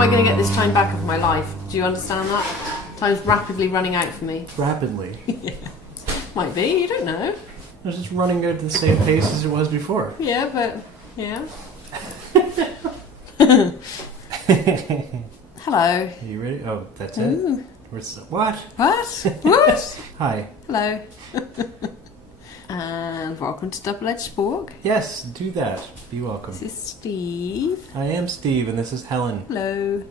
am I going to get this time back of my life? Do you understand that? Time's rapidly running out for me. Rapidly? Yeah. Might be, you don't know. It's just running at the same pace as it was before. Yeah, but... Yeah. Hello. Are you ready? Oh, that's it? What? What? Hi. Hello. And welcome to Double Edged Spork. Yes, do that. Be welcome. This is Steve. I am Steve, and this is Helen. Hello.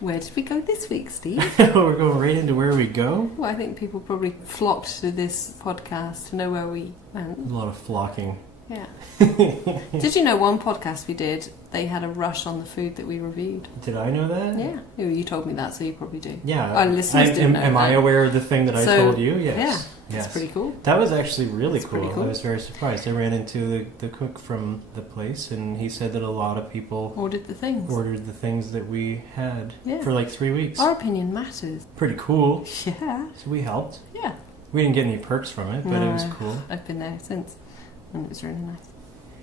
Where did we go this week, Steve? We're going right into where we go. Well, I think people probably flocked to this podcast to know where we went. A lot of flocking. Yeah. Did you know one podcast we did, they had a rush on the food that we reviewed? Did I know that? Yeah. You told me that, so you probably do. Yeah. Our listeners didn't know Am I aware of the thing that I told you? Yes. Yeah. Yes. That's pretty cool. That was actually really That's cool. pretty cool. I was very surprised. I ran into the cook from the place, and he said that a lot of people ordered the things that we had Yeah. for like 3 weeks. Our opinion matters. Pretty cool. Yeah. So we helped. Yeah. We didn't get any perks from it, but it was cool. I've been there since, and it was really nice.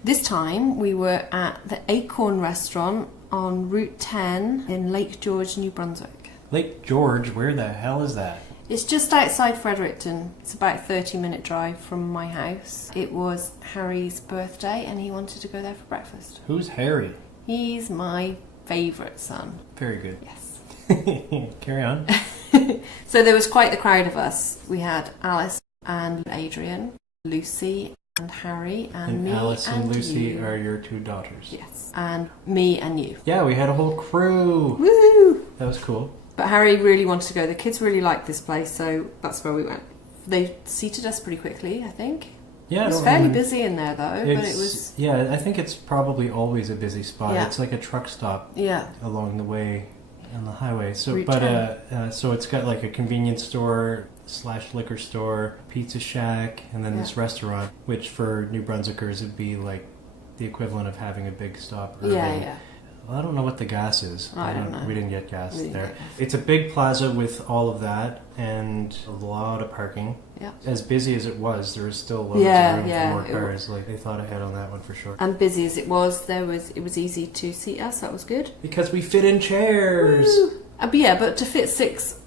This time we were at the Acorn Restaurant on Route 10 in Lake George, New Brunswick. Lake George? Where the hell is that? It's just outside Fredericton. It's about a 30-minute drive from my house. It was Harry's birthday and he wanted to go there for breakfast. Who's Harry? He's my favourite son. Very good. Yes. Carry on. So there was quite the crowd of us. We had Alice and Adrian, Lucy and Harry and me Alice and Lucy you. are your two daughters. Yes. And me and you. Yeah, we had a whole crew. Woo! That was cool. But Harry really wanted to go. The kids really liked this place, so that's where we went. They seated us pretty quickly, I think. Yeah, it was fairly busy in there, though. But it was. Yeah, I think it's probably always a busy spot. Yeah. It's like a truck stop. Yeah. Along the way on the highway. So, Route so it's got like a convenience store / liquor store, pizza shack, and then this restaurant, which for New Brunswickers would be like the equivalent of having a big stop. Yeah. Well, I don't know what the gas is. I don't know. We didn't get gas there. Get gas. It's a big plaza with all of that and a lot of parking. Yeah. As busy as it was, there was still loads of room for more cars. Like they thought ahead on that one for sure. And busy as it was, it was easy to seat us. That was good. Because we fit in chairs. Woo! But to fit 6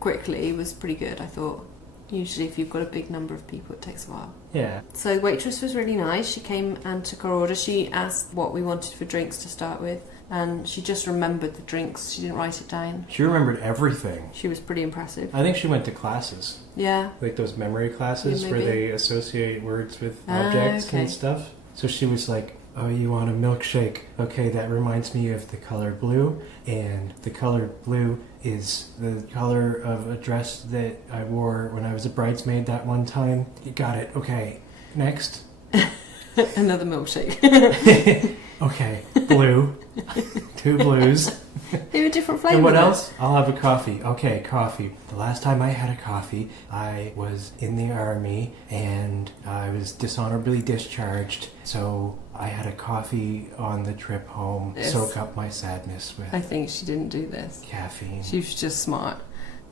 quickly was pretty good, I thought. Usually if you've got a big number of people, it takes a while. Yeah. So the waitress was really nice. She came and took our order. She asked what we wanted for drinks to start with, and she just remembered the drinks. She didn't write it down. She remembered everything. She was pretty impressive. I think she went to classes. Yeah. Like those memory classes where they associate words with objects and stuff. So she was like, oh, you want a milkshake? Okay, that reminds me of the color blue, and the color blue is the color of a dress that I wore when I was a bridesmaid that one time. You got it. Okay. Next. Another milkshake. Okay. Blue. 2 blues. They were different flavours. And what else? I'll have a coffee. Okay, coffee. The last time I had a coffee, I was in the army and I was dishonorably discharged. So I had a coffee on the trip home. Yes. Soak up my sadness with I think she didn't do this. caffeine. She was just smart.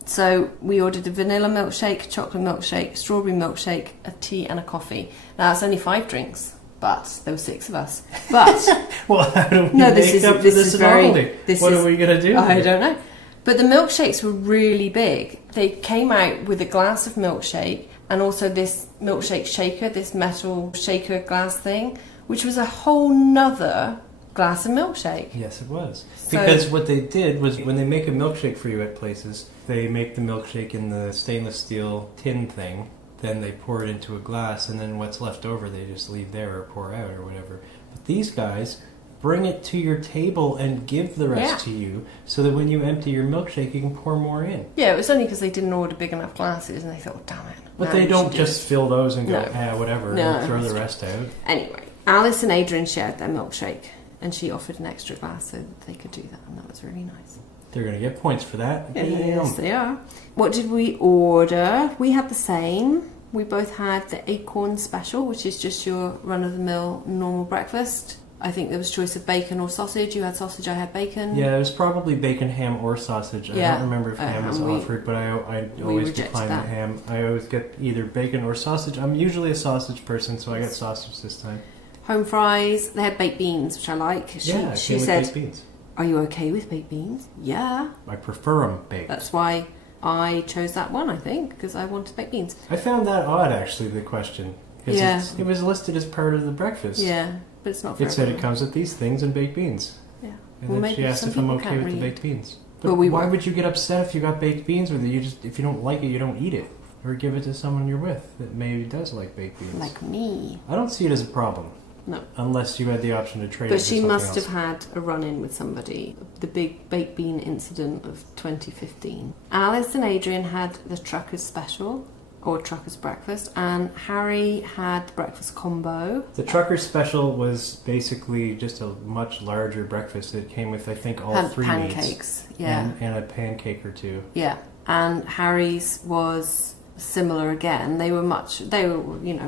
So we ordered a vanilla milkshake, chocolate milkshake, strawberry milkshake, a tea and a coffee. Now that's only 5 drinks, but there were 6 of us. But well, how do we make up for this anomaly? What are we going to do? I don't know. But the milkshakes were really big. They came out with a glass of milkshake and also this milkshake shaker, this metal shaker glass thing, which was a whole nother glass of milkshake. Yes, it was. Because what they did was when they make a milkshake for you at places, they make the milkshake in the stainless steel tin thing. Then they pour it into a glass, and then what's left over they just leave there or pour out or whatever. But these guys bring it to your table and give the rest to you, so that when you empty your milkshake, you can pour more in. Yeah, it was only because they didn't order big enough glasses, and they thought, oh, damn it. But they don't just fill those and go, whatever, and throw the rest out. Anyway, Alice and Adrian shared their milkshake, and she offered an extra glass so that they could do that, and that was really nice. They're going to get points for that. Yes, they are. What did we order? We had the same. We both had the Acorn Special, which is just your run-of-the-mill normal breakfast. I think there was choice of bacon or sausage. You had sausage, I had bacon. Yeah, it was probably bacon, ham, or sausage. I don't remember if ham was offered, but I always decline the ham. I always get either bacon or sausage. I'm usually a sausage person, so I got sausage this time. Home fries. They had baked beans, which I like. She said baked beans. Are you okay with baked beans? Yeah. I prefer them baked. That's why I chose that one, I think, because I wanted baked beans. I found that odd, actually, the question. Yeah. It was listed as part of the breakfast. Yeah, but it's not for It said everyone. it comes with these things and baked beans. Yeah. And Well, then maybe she asked some if I'm people okay can't with the read. baked beans. But Well, we why were. would you get upset if you got baked beans with it? If you don't like it, you don't eat it. Or give it to someone you're with that maybe does like baked beans. Like me. I don't see it as a problem. No. Unless you had the option to trade it But for she something must else. have had a run-in with somebody. The big baked bean incident of 2015. Alice and Adrian had the trucker's special, or trucker's breakfast, and Harry had the breakfast combo. The trucker special was basically just a much larger breakfast. It came with, I think, all Had 3 pancakes, meats. yeah. And a pancake or 2. Yeah. And Harry's was similar again. They were,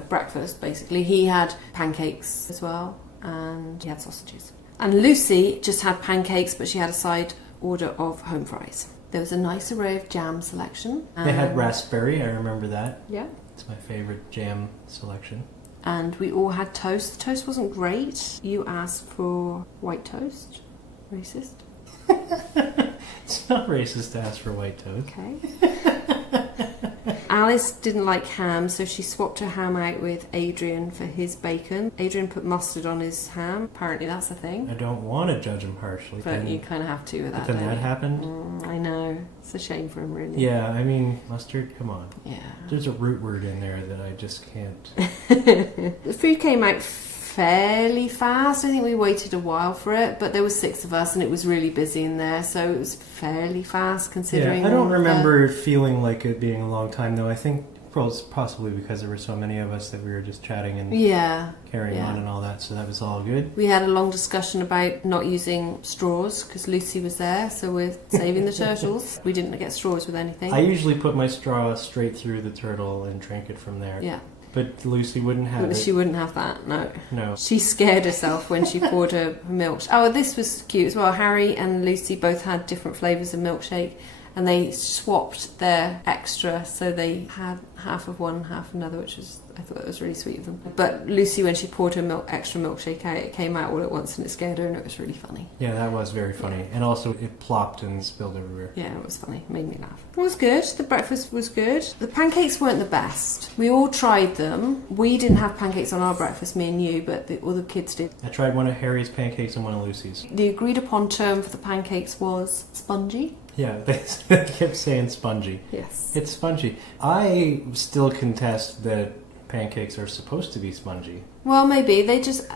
breakfast basically. He had pancakes as well, and he had sausages. And Lucy just had pancakes, but she had a side order of home fries. There was a nice array of jam selection. They had raspberry, I remember that. Yeah. It's my favorite jam selection. And we all had toast. The toast wasn't great. You asked for white toast. Racist. It's not racist to ask for white toast. Okay. Alice didn't like ham, so she swapped her ham out with Adrian for his bacon. Adrian put mustard on his ham. Apparently that's a thing. I don't want to judge him harshly. But you kind of have to with that. But then don't that you? happened? I know. It's a shame for him, really. Yeah, I mean, mustard, come on. Yeah. There's a root word in there that I just can't. The food came out fairly fast. I think we waited a while for it, but there was 6 of us and it was really busy in there, so it was fairly fast considering. Yeah, I don't remember feeling like it being a long time, though. I think possibly because there were so many of us that we were just chatting and carrying on and all that, so that was all good. We had a long discussion about not using straws because Lucy was there, so we're saving the turtles. We didn't get straws with anything. I usually put my straw straight through the turtle and drink it from there. Yeah. But Lucy wouldn't have it. She wouldn't have that, no. No. She scared herself when she poured her milk. Oh, this was cute as well. Harry and Lucy both had different flavours of milkshake, and they swapped their extra, so they had half of one, half another, which was, I thought it was really sweet of them. But Lucy, when she poured her extra milkshake out, it came out all at once and it scared her, and it was really funny. Yeah, that was very funny. And also it plopped and spilled everywhere. Yeah, it was funny. It made me laugh. It was good. The breakfast was good. The pancakes weren't the best. We all tried them. We didn't have pancakes on our breakfast, me and you, but the other kids did. I tried one of Harry's pancakes and one of Lucy's. The agreed upon term for the pancakes was spongy. Yeah, they kept saying spongy. Yes. It's spongy. I still contest that pancakes are supposed to be spongy. Well, maybe.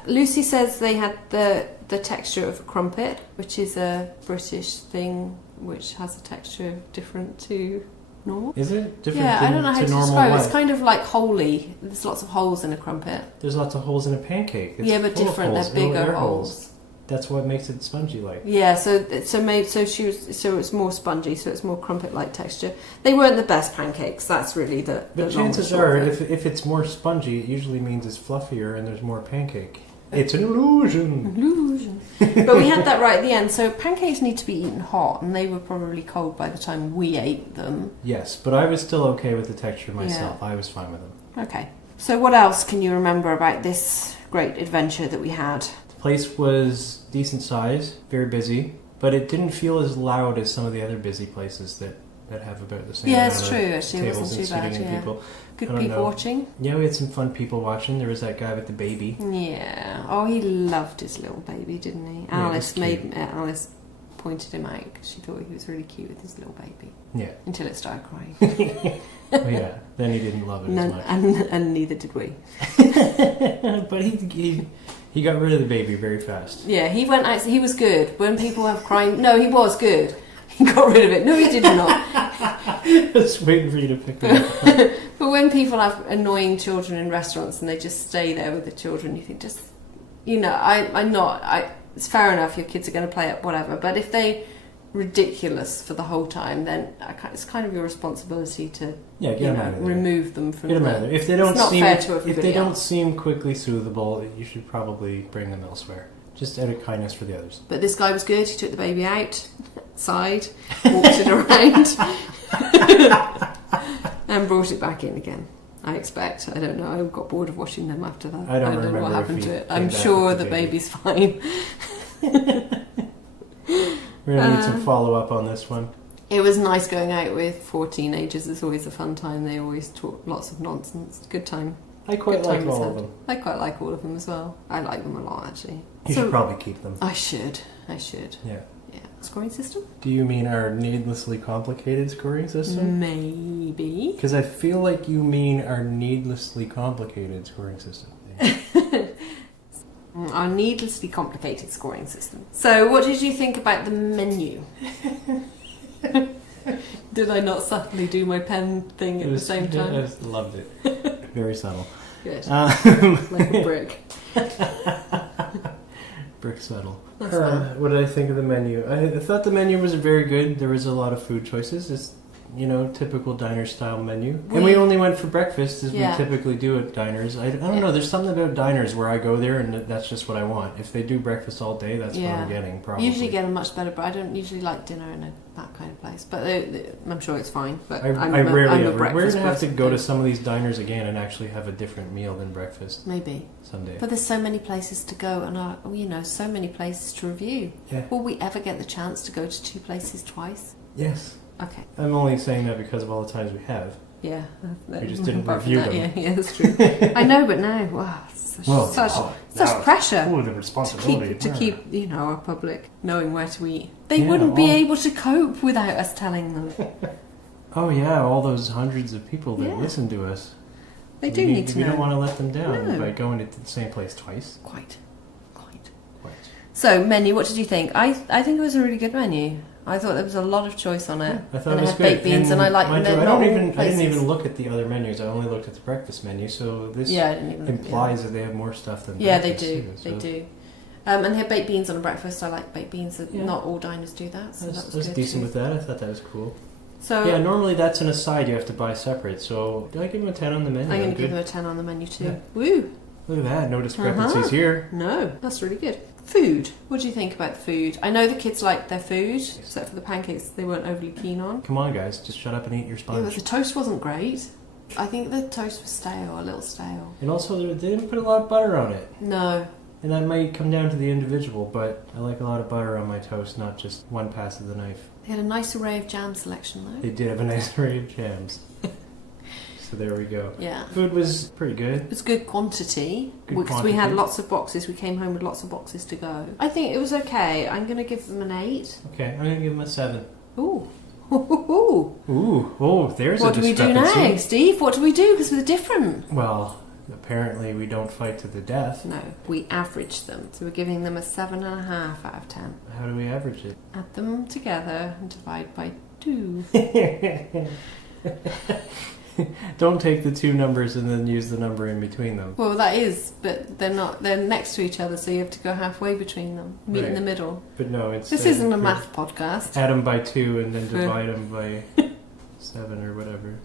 Lucy says they had the texture of a crumpet, which is a British thing which has a texture different to normal. Is it? Different Yeah, I don't know how to describe it. It's kind of like holy. There's lots of holes in a crumpet. There's lots of holes in a pancake. It's yeah, but full of different. holes. They're bigger Air holes. That's what makes it spongy like. Yeah, so it's more spongy, so it's more crumpet-like texture. They weren't the best pancakes. That's really the But chances are, if it's more spongy, it usually means it's fluffier and there's more pancake. It's an illusion. But we had that right at the end. So pancakes need to be eaten hot, and they were probably cold by the time we ate them. Yes, but I was still okay with the texture myself. Yeah. I was fine with them. Okay. So what else can you remember about this great adventure that we had? The place was decent size, very busy, but it didn't feel as loud as some of the other busy places that have about the same amount it's of true, actually. It tables wasn't and too bad, seating and yeah. people. Good people watching? Yeah, we had some fun people watching. There was that guy with the baby. Yeah. Oh, he loved his little baby, didn't he? Yeah, Alice pointed him out because she thought he was really cute with his little baby. Yeah. Until it started crying. Well, yeah, then he didn't love it as much. And neither did we. But he got rid of the baby very fast. Yeah, he went out. He was good. When people have crying... No, he was good. He got rid of it. No, he did not. I was waiting for you to pick that up. But when people have annoying children in restaurants and they just stay there with the children, you think it's fair enough, your kids are going to play up, whatever. But if they ridiculous for the whole time, then it's kind of your responsibility to remove them from. Get them out of there. If they don't it's not seem fair to everybody if they don't else. seem quickly soothable, you should probably bring them elsewhere. Just out of kindness for the others. But this guy was good. He took the baby outside, walked it around, and brought it back in again. I expect. I don't know. I got bored of watching them after that. I don't know remember what if happened he to it. came I'm back sure with the the baby. baby's fine. We're going to need some follow-up on this one. It was nice going out with 4 teenagers. It's always a fun time. They always talk lots of nonsense. Good time. I quite like all of them. I quite like all of them as well. I like them a lot, actually. You should probably keep them. I should. Yeah. Scoring system? Do you mean our needlessly complicated scoring system? Maybe. Because I feel like you mean our needlessly complicated scoring system. Our needlessly complicated scoring system. So, what did you think about the menu? Did I not subtly do my pen thing at the same time? I just loved it. Very subtle. Good. Like a brick. Brick subtle. That's fine. What did I think of the menu? I thought the menu was very good. There was a lot of food choices. It's, typical diner style menu. And we only went for breakfast as we typically do at diners. I don't know. There's something about diners where I go there and that's just what I want. If they do breakfast all day, that's what I'm getting. Probably. Usually get a much better, but I don't usually like dinner in that kind of place. But I'm sure it's fine. But I rarely ever. We're going to have to go to some of these diners again and actually have a different meal than breakfast. Maybe someday. But there's so many places to go, and so many places to review. Yeah. Will we ever get the chance to go to 2 places twice? Yes. Okay. I'm only saying that because of all the times we have. Yeah. We just didn't review them. Yeah, that's true. I know, but now, wow, such pressure. Oh, the responsibility. To keep our public knowing where to eat. They wouldn't be able to cope without us telling them. Oh yeah, all those hundreds of people that listen to us. They do need to know. We don't want to let them down by going to the same place twice. Quite. So, menu, what did you think? I think it was a really good menu. I thought there was a lot of choice on it. I thought it was good. Baked beans, and I like them. I didn't even look at the other menus. I only looked at the breakfast menu. So this implies that they have more stuff than breakfast. They do. And they have baked beans on a breakfast. I like baked beans. Not all diners do that. So that was good decent too. with that. I thought that was cool. So normally that's an aside you have to buy separate. So do I give them a 10 on the menu? I'm going to give them a 10 on the menu too. Yeah. Woo! Look at that. No discrepancies here. No, that's really good. Food. What do you think about the food? I know the kids liked their food, except for the pancakes they weren't overly keen on. Come on, guys. Just shut up and eat your sponge. Yeah, but the toast wasn't great. I think the toast was a little stale. And also, they didn't put a lot of butter on it. No. And that might come down to the individual, but I like a lot of butter on my toast, not just one pass of the knife. They had a nice array of jam selection, though. They did have a nice array of jams. So there we go. Yeah. Food was pretty good. It was good quantity. Because we had lots of boxes. We came home with lots of boxes to go. I think it was okay. I'm going to give them an 8. Okay, I'm going to give them a 7. Ooh. Ooh, there's what a discrepancy. What do we do now, Steve? What do we do? Because we're different. Well, apparently we don't fight to the death. No, we average them. So we're giving them a 7.5 out of 10. How do we average it? Add them together and divide by 2. Don't take the 2 numbers and then use the number in between them. Well, that is, but they're not. They're next to each other, so you have to go halfway between them. Meet in the middle. But no, this isn't a math podcast. Add them by 2 and then divide them by 7 or whatever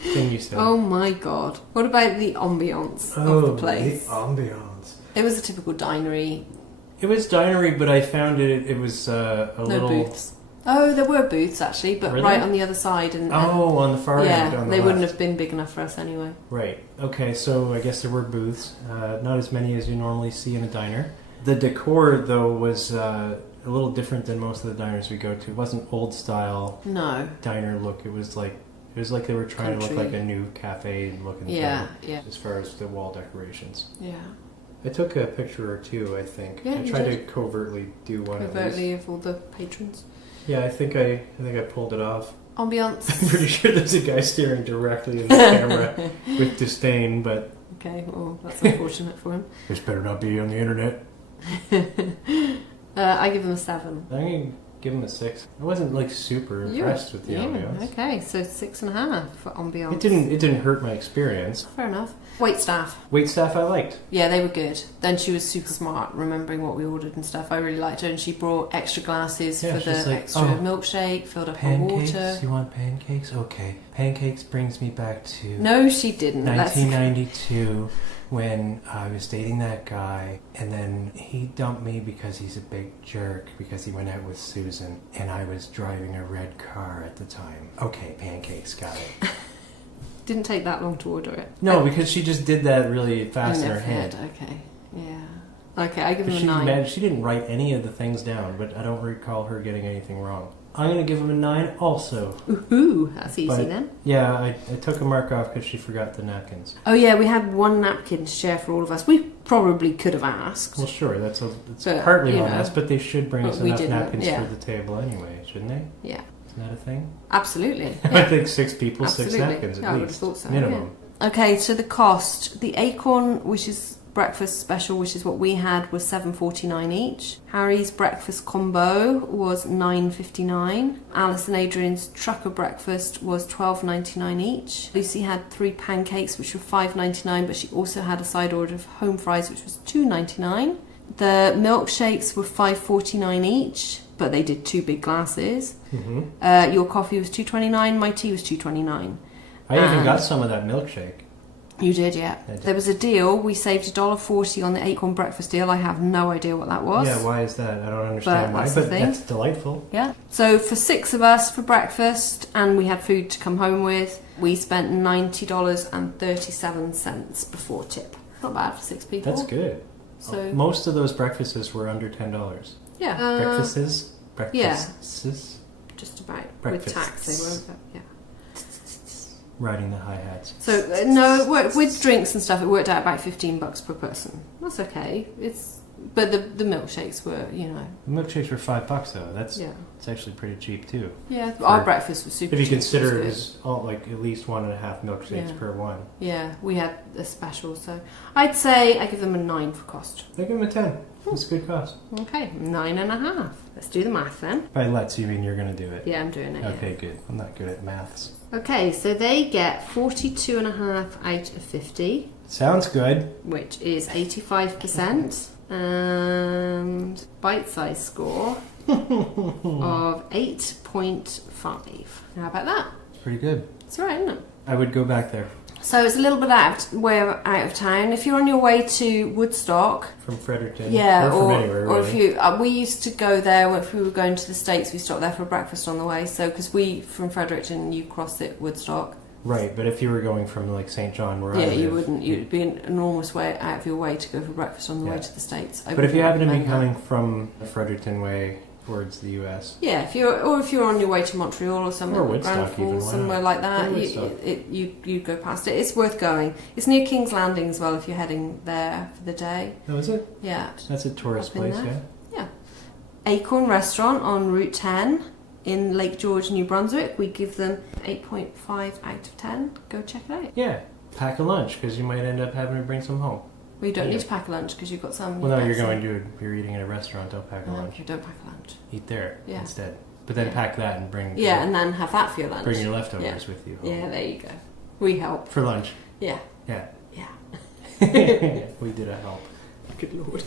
thing you said. Oh my god! What about the ambiance of the place? The ambiance. It was a typical dinery. It was dinery, but I found it was a little. No booths. Oh, there were booths actually, but right on the other side. On the far end. On the they left. wouldn't have been big enough for us anyway. Right. Okay, so I guess there were booths. Not as many as you normally see in a diner. The decor, though, was a little different than most of the diners we go to. It wasn't old style. No. Diner look. It was like they were trying to look like a new cafe looking thing. Yeah. As far as the wall decorations. Yeah. I took a picture or 2, I think. Yeah, I tried to covertly do one of all the patrons. Yeah, I think I pulled it off. Ambiance. I'm pretty sure there's a guy staring directly in the camera with disdain, but... Okay, well, that's unfortunate for him. This better not be on the internet. I give him a 7. I'm going to give him a 6. I wasn't, super impressed with the ambiance. Okay, so 6.5 for ambiance. It didn't hurt my experience. Fair enough. Wait staff I liked. Yeah, they were good. Then she was super smart, remembering what we ordered and stuff. I really liked her, and she brought extra glasses for the extra milkshake, filled up her water. You want pancakes? Okay. Pancakes brings me back to... No, she didn't. 1992, when I was dating that guy, and then he dumped me because he's a big jerk, because he went out with Susan, and I was driving a red car at the time. Okay, pancakes, got it. Didn't take that long to order it. No, because she just did that really fast in her head. Okay, yeah. Okay, I give them a 9. She didn't write any of the things down, but I don't recall her getting anything wrong. I'm going to give them a 9 also. Ooh, that's easy then. Yeah, I took a mark off because she forgot the napkins. Oh yeah, we had one napkin to share for all of us. We probably could have asked. Well, sure, it's partly on us, but they should bring us enough napkins yeah. for the table anyway, shouldn't they? Yeah. Isn't that a thing? Absolutely. Yeah. I think 6 people, Absolutely. 6 napkins at I would have least. thought so, Minimum. Yeah. Okay, so the cost. The Acorn, which is breakfast special, which is what we had, was $7.49 each. Harry's breakfast combo was $9.59. Alice and Adrian's trucker breakfast was $12.99 each. Lucy had 3 pancakes, which were $5.99, but she also had a side order of home fries, which was $2.99. The milkshakes were $5.49 each, but they did 2 big glasses. Mm-hmm. Your coffee was $2.29. My tea was $2.29. I even got some of that milkshake. You did, yeah. There was a deal. We saved $1.40 on the Acorn breakfast deal. I have no idea what that was. Yeah, why is that? I don't understand why, but that's delightful. Yeah. So for 6 of us for breakfast, and we had food to come home with, we spent $90.37 before tip. Not bad for 6 people. That's good. So most of those breakfasts were under $10. Yeah. Breakfasts? Yeah. Just about. Breakfasts. With tax, they were. But yeah. Riding the hi-hats. So no, with drinks and stuff, it worked out about $15 per person. That's okay. But the milkshakes were, The milkshakes were $5 though. It's actually pretty cheap too. Yeah, our breakfast was super cheap. If you consider it was at least 1.5 milkshakes per one. Yeah, we had a special, so I'd say I give them a 9 for cost. I give them a 10. That's a good cost. Okay, 9.5. Let's do the math then. By let's, you mean you're going to do it? Yeah, I'm doing it. Okay, good. I'm not good at maths. Okay, so they get 42.5 out of 50. Sounds good. Which is 85%. And bite size score of 8.5. How about that? It's pretty good. It's alright, isn't it? I would go back there. So it's a little bit out of town. If you're on your way to Woodstock, from Fredericton, yeah, or from anywhere, or really. if you, we used to go there if we were going to the States. We stopped there for breakfast on the way. So because we from Fredericton, you cross it Woodstock. Right, but if you were going from like St. John, where I live, you wouldn't. You'd be an enormous way out of your way to go for breakfast on the way to the States. But if you happen to be coming from the Fredericton way towards the US, yeah, if you're on your way to Montreal or somewhere, or Woodstock, even somewhere like that, you go past it. It's worth going. It's near King's Landing as well if you're heading there for the day. Oh, is it? Yeah, that's a tourist place. Yeah. Acorn Restaurant on Route 10 in Lake George, New Brunswick. We give them 8.5 out of 10. Go check it out. Yeah, pack a lunch because you might end up having to bring some home. Well, you don't need to pack a lunch because you've got some. Well, no, you're eating at a restaurant. Don't pack a lunch. You don't pack a lunch. Eat there instead. But then pack that and bring. Yeah, and then have that for your lunch. Bring your leftovers with you home. Yeah, there you go. We help for lunch. Yeah. Yeah. Yeah. We did a help. Good Lord.